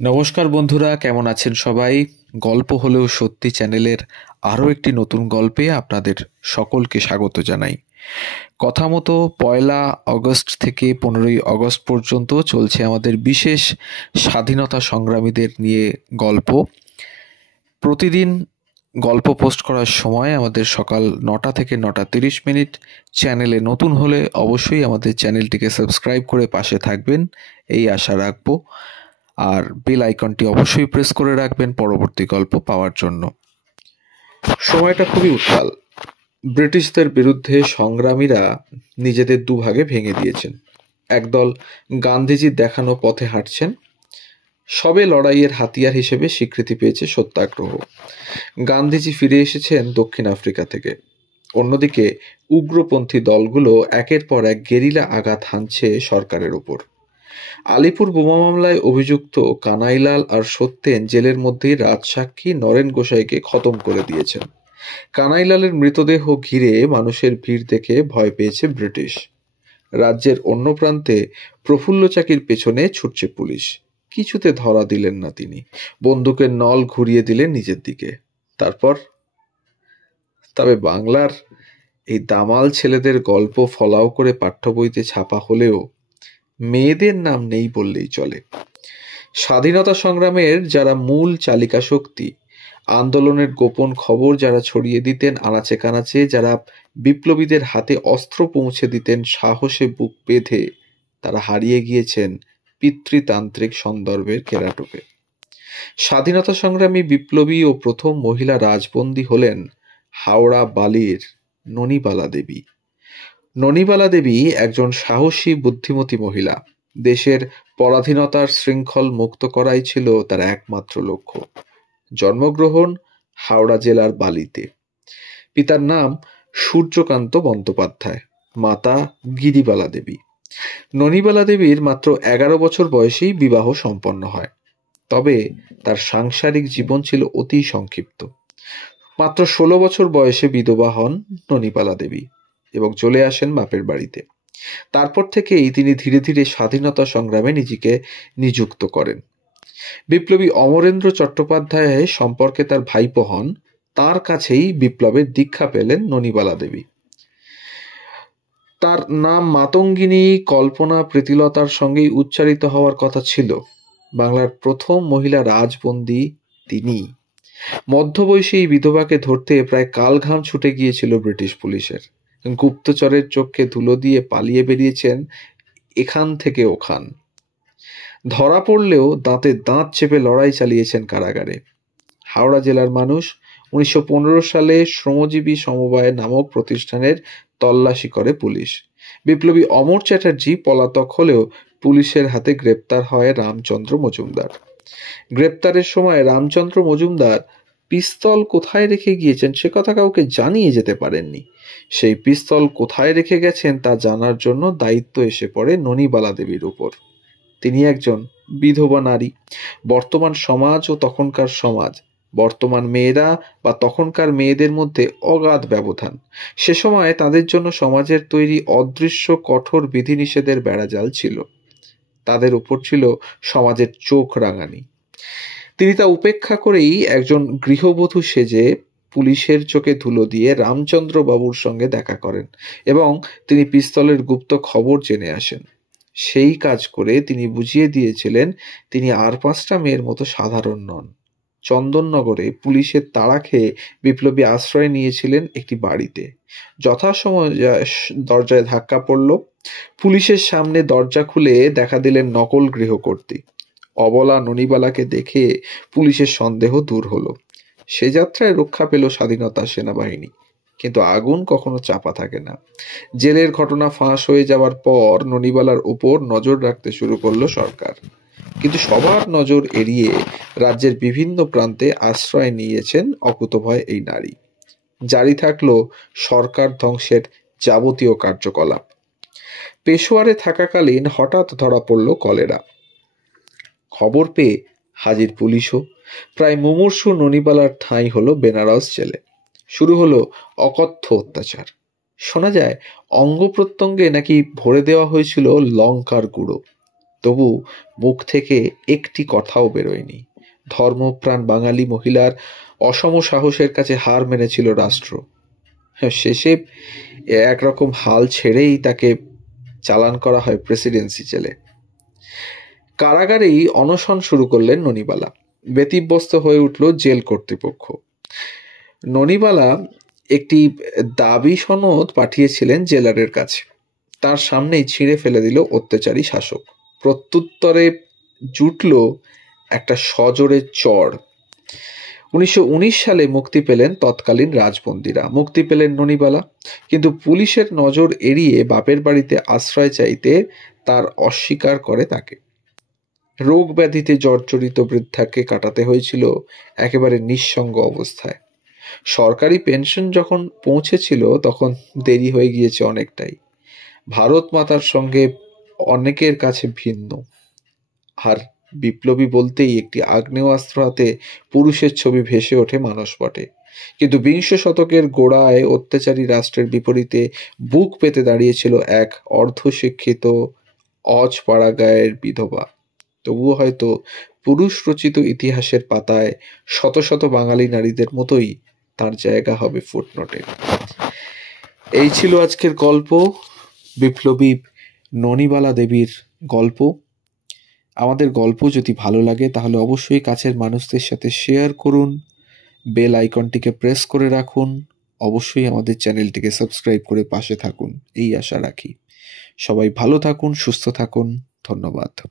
নমস্কার বন্ধুরা, কেমন আছেন সবাই? গল্প হলেও সত্যি চ্যানেলের আরও একটি নতুন গল্পে আপনাদের সকলকে স্বাগত জানাই। কথা মতো 1 আগস্ট থেকে 15 আগস্ট পর্যন্ত চলছে আমাদের বিশেষ স্বাধীনতা সংগ্রামীদের নিয়ে গল্প। প্রতিদিন গল্প পোস্ট করার সময় আমাদের সকাল 9টা থেকে 9টা 30 মিনিট। চ্যানেলে নতুন হলে অবশ্যই আমাদের চ্যানেলটিকে সাবস্ক্রাইব করে পাশে থাকবেন, এই আশা রাখবো। আর বেল আইকনটি অবশ্যই প্রেস করে রাখবেন পরবর্তী গল্প পাওয়ার জন্য। সময়টা খুবই উত্তাল। ব্রিটিশদের বিরুদ্ধে সংগ্রামীরা নিজেদের দুভাগে ভেঙে দিয়েছেন। একদল গান্ধীজির দেখানো পথে হাঁটছেন, সবে লড়াইয়ের হাতিয়ার হিসেবে স্বীকৃতি পেয়েছে সত্যাগ্রহ। গান্ধীজি ফিরে এসেছেন দক্ষিণ আফ্রিকা থেকে। অন্যদিকে উগ্রপন্থী দলগুলো একের পর এক গেরিলা আঘাত হানছে সরকারের ওপর। আলিপুর বোমা মামলায় অভিযুক্ত কানাইলাল আর সত্যেন জেলের মধ্যেই রাজসাক্ষী নরেন গোসাইকে খতম করে দিয়েছেন। কানাইলালের মৃতদেহ ঘিরে মানুষের ভিড় দেখে ভয় পেয়েছে ব্রিটিশ। রাজ্যের অন্য প্রান্তে প্রফুল্ল চাকির পেছনে ছুটছে পুলিশ। কিছুতে ধরা দিলেন না তিনি। বন্দুকের নল ঘুরিয়ে দিলেন নিজের দিকে। তবে বাংলার এই দামাল ছেলেদের গল্প ফলাও করে পাঠ্য বইতে ছাপা হলেও মেয়েদের নাম নেই বললেই চলে। স্বাধীনতা সংগ্রামের যারা মূল চালিকা শক্তি, আন্দোলনের গোপন খবর যারা ছড়িয়ে দিতেন আনাচে কানাচে, যারা বিপ্লবীদের হাতে অস্ত্র পৌঁছে দিতেন সাহসে বুক বেঁধে, তারা হারিয়ে গিয়েছেন পিতৃতান্ত্রিক সন্দর্ভের কেরাটোপে। স্বাধীনতা সংগ্রামী বিপ্লবী ও প্রথম মহিলা রাজবন্দী হলেন হাওড়া বালির ননিবালা দেবী। ননিবালা দেবী একজন সাহসী বুদ্ধিমতী মহিলা। দেশের পরাধীনতার শৃঙ্খল মুক্ত করাই ছিল তার একমাত্র লক্ষ্য। জন্মগ্রহণ হাওড়া জেলার বালিতে। পিতার নাম সূর্যকান্ত বন্দ্যোপাধ্যায়, মাতা গিরিবালা দেবী। ননিবালা দেবীর মাত্র 11 বছর বয়সেই বিবাহ সম্পন্ন হয়। তবে তার সাংসারিক জীবন ছিল অতি সংক্ষিপ্ত। মাত্র 16 বছর বয়সে বিধবা হন ননিবালা দেবী এবং চলে আসেন বাপের বাড়িতে। তারপর থেকেই তিনি ধীরে ধীরে স্বাধীনতা সংগ্রামে নিজেকে নিযুক্ত করেন। বিপ্লবী অমরেন্দ্র চট্টোপাধ্যায় সম্পর্কে তার ভাইপো হন। তার কাছেই বিপ্লবের দীক্ষা পেলেন ননিবালা দেবী। তার নাম মাতঙ্গিনী কল্পনা প্রীতিলতার সঙ্গেই উচ্চারিত হওয়ার কথা ছিল। বাংলার প্রথম মহিলা রাজবন্দী তিনি। মধ্যবয়সী এই বিধবাকে ধরতে প্রায় কালঘাম ছুটে গিয়েছিল ব্রিটিশ পুলিশের। গুপ্তচরের চোখে ধুলো দিয়ে পালিয়ে বেরিয়েছেন এখান থেকে ওখান। ধরা পড়লেও দাঁতে দাঁত চেপে লড়াই চালিয়েছেন কারাগারে। হাওড়া জেলার মানুষ 1915 সালে শ্রমজীবী সমবায় নামক প্রতিষ্ঠানের তল্লাশি করে পুলিশ। বিপ্লবী অমর চ্যাটার্জি পলাতক হলেও পুলিশের হাতে গ্রেপ্তার হয় রামচন্দ্র মজুমদার। গ্রেপ্তারের সময় রামচন্দ্র মজুমদার পিস্তল কোথায় রেখে গিয়েছেন সে কথা কাউকে জানিয়ে যেতে পারেননি। সেই পিস্তল কোথায় রেখে গেছেন তা জানার জন্য দায়িত্ব এসে পড়ে ননিবালা দেবীর উপর। তিনি একজন বিধবা নারী। বর্তমান সমাজ ও তখনকার সমাজ, বর্তমান মেয়েরা বা তখনকার মেয়েদের মধ্যে অগাধ ব্যবধান। সে সময় তাদের জন্য সমাজের তৈরি অদৃশ্য কঠোর বিধিনিষেধের বেড়াজাল ছিল। তাদের উপর ছিল সমাজের চোখ রাঙানি। তিনি তা উপেক্ষা করেই একজন গৃহবধূ সেজে পুলিশের চোখে ধুলো দিয়ে রামচন্দ্র বাবুর সঙ্গে দেখা করেন এবং তিনি পিস্তলের গুপ্ত খবর জেনে আসেন। সেই কাজ করে তিনি বুঝিয়ে দিয়েছিলেন তিনি আর 5টা মেয়ের মতো সাধারণ নন। চন্দননগরে পুলিশের তাড়া খেয়ে বিপ্লবী আশ্রয় নিয়েছিলেন একটি বাড়িতে। যথাসময়ে দরজায় ধাক্কা পড়ল। পুলিশের সামনে দরজা খুলে দেখা দিলেন নকল গৃহকর্ত্রী। অবলা ননিবালাকে দেখে পুলিশের সন্দেহ দূর হলো। সে যাত্রায় রক্ষা পেল স্বাধীনতা সেনাবাহিনী। কিন্তু আগুন কখনো চাপা থাকে না। জেলের ঘটনা ফাঁস হয়ে যাওয়ার পর ননিবালার উপর নজর রাখতে শুরু করলো সরকার। কিন্তু সবার নজর এড়িয়ে রাজ্যের বিভিন্ন প্রান্তে আশ্রয় নিয়েছেন অকুতোভয় এই নারী। জারি থাকলো সরকার ধ্বংসের যাবতীয় কার্যকলাপ। পেশোয়ারে থাকাকালীন হঠাৎ ধরা পড়ল কলেরা। খবর পেয়ে হাজির পুলিশও। প্রায় মুমূর্ষু ননিবালার ঠাঁই হলো বেনারস জেলে। শুরু হলো অকথ্য অত্যাচার। শোনা যায় অঙ্গ প্রত্যঙ্গে নাকি ভরে দেওয়া হয়েছিল লঙ্কার গুঁড়ো। তবু মুখ থেকে একটি কথাও বেরোয়নি। ধর্মপ্রাণ বাঙালি মহিলার অসম সাহসের কাছে হার মেনেছিল রাষ্ট্র। শেষে একরকম হাল ছেড়েই তাকে চালান করা হয় প্রেসিডেন্সি জেলে। কারাগারেই অনশন শুরু করলেন ননিবালা। ব্যতিব্যস্ত হয়ে উঠল জেল কর্তৃপক্ষ। ননিবালা একটি দাবি সনদ পাঠিয়েছিলেন জেলারের কাছে। তার সামনেই ছিঁড়ে ফেলে দিল অত্যাচারী শাসক। প্রত্যুত্তরে জুটল একটা সজোরে চড়। 1919 সালে মুক্তি পেলেন তৎকালীন রাজবন্দীরা, মুক্তি পেলেন ননিবালা। কিন্তু পুলিশের নজর এড়িয়ে বাপের বাড়িতে আশ্রয় চাইতে তার অস্বীকার করে তাকে। রোগ ব্যাধিতে জর্জরিত বৃদ্ধাকে কাটাতে হয়েছিল একেবারে নিঃসঙ্গ অবস্থায়। সরকারি পেনশন যখন পৌঁছেছিল তখন দেরি হয়ে গিয়েছে অনেকটাই। ভারত মাতার সঙ্গে অনেকের কাছে ভিন্ন। আর বিপ্লবী বলতেই একটি আগ্নেয়াস্ত্র হাতে পুরুষের ছবি ভেসে ওঠে মানসপটে। কিন্তু বিংশ শতকের গোড়ায় অত্যাচারী রাষ্ট্রের বিপরীতে বুক পেতে দাঁড়িয়েছিল এক অর্ধশিক্ষিত অজপাড়াগাঁয়ের বিধবা। তবুও হয়তো পুরুষ রচিত ইতিহাসের পাতায় শত শত বাঙালি নারীদের মতোই তার জায়গা হবে ফুটনোটে। এই ছিল আজকের গল্প, বিপ্লবী ননিবালা দেবীর গল্প। আমাদের গল্প যদি ভালো লাগে তাহলে অবশ্যই কাছের মানুষদের সাথে শেয়ার করুন, বেল আইকনটিকে প্রেস করে রাখুন, অবশ্যই আমাদের চ্যানেলটিকে সাবস্ক্রাইব করে পাশে থাকুন, এই আশা রাখি। সবাই ভালো থাকুন, সুস্থ থাকুন, ধন্যবাদ।